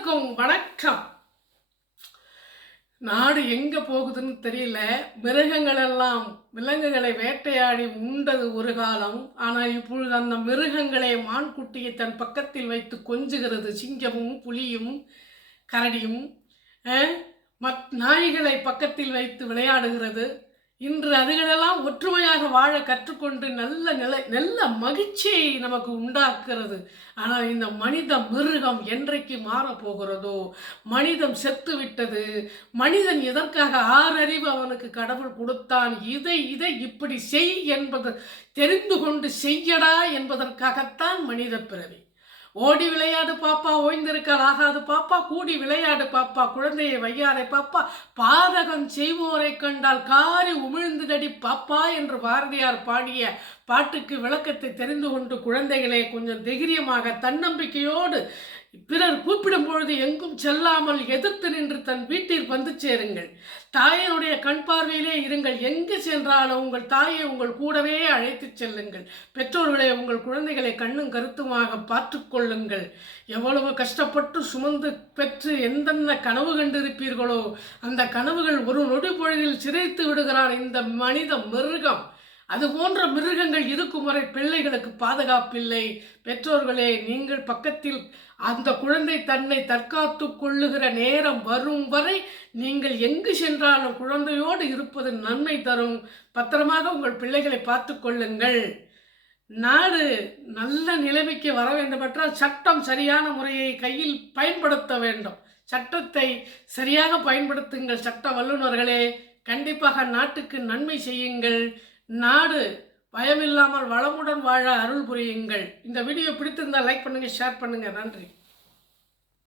எல்லோருக்கும் வணக்கம். நாடு எங்க போகுதுன்னு தெரியல. மிருகங்கள் எல்லாம் விலங்குகளை வேட்டையாடி உண்டது ஒரு காலம். ஆனால் இப்பொழுது அந்த மிருகங்களை மான்குட்டியை தன் பக்கத்தில் வைத்து கொஞ்சுகிறது. சிங்கமும் புலியும் கரடியும் நாய்களை பக்கத்தில் வைத்து விளையாடுகிறது. இன்று அதுகளெல்லாம் ஒற்றுமையாக வாழ கற்றுக்கொண்டு நல்ல மகிழ்ச்சியை நமக்கு உண்டாக்குறது. ஆனால் இந்த மனித மிருகம் என்றைக்கு மாறப்போகிறதோ? மனிதம் செத்து விட்டது. மனிதன் எதற்காக ஆறறிவு அவனுக்கு கடவுள் கொடுத்தான்? இதை இப்படி செய் என்பது தெரிந்து கொண்டு செய்யடா என்பதற்காகத்தான் மனித பிறவி. ஓடி விளையாடு பாப்பா, ஓய்ந்திருக்கால் ஆகாது பாப்பா, கூடி விளையாடு பாப்பா, குழந்தையை வையாரை பாப்பா, பாதகம் செய்வோரை கண்டால் காரி உமிழ்ந்துடடி பாப்பா என்று பாரதியார் பாடிய பாட்டுக்கு விளக்கத்தை தெரிந்து கொண்டு குழந்தைகளே கொஞ்சம் தைரியமாக தன்னம்பிக்கையோடு பிறர் கூப்பிடும் பொழுது எங்கும் செல்லாமல் எதிர்த்து நின்று தன் வீட்டில் வந்து சேருங்கள். தாயினுடைய கண் பார்வையிலே இருங்கள். எங்கு சென்றாலும் உங்கள் தாயை உங்கள் கூடவே அழைத்து செல்லுங்கள். பெற்றோர்களே, உங்கள் குழந்தைகளை கண்ணும் கருத்துமாக பார்த்து கொள்ளுங்கள். எவ்வளவு கஷ்டப்பட்டு சுமந்து பெற்று எந்தெந்த கனவு கண்டிருப்பீர்களோ அந்த கனவுகள் ஒரு நொடி பொழுதில் சிதைத்து விடுகிறான் இந்த மனித மிருகம். அது போன்ற மிருகங்கள் இருக்கும் வரை பிள்ளைகளுக்கு பாதுகாப்பில்லை. பெற்றோர்களே, நீங்கள் பக்கத்தில் அந்த குழந்தை தன்னை தற்காத்து கொள்ளுகிற நேரம் வரும் வரை நீங்கள் எங்கு சென்றாலும் குழந்தையோடு இருப்பது நன்மை தரும். பத்திரமாக உங்கள் பிள்ளைகளை பார்த்து கொள்ளுங்கள். நாடு நல்ல நிலைமைக்கு வர வேண்டுமென்றால் சட்டம் சரியான முறையை கையில் பயன்படுத்த வேண்டும். சட்டத்தை சரியாக பயன்படுத்துங்கள். சட்ட வல்லுநர்களே, கண்டிப்பாக நாட்டுக்கு நன்மை செய்யுங்கள். நாடு பயமில்லாமல் வளமுடன் வாழ அருள் புரியுங்கள். இந்த வீடியோ பிடித்திருந்தால் லைக் பண்ணுங்கள், ஷேர் பண்ணுங்கள். நன்றி.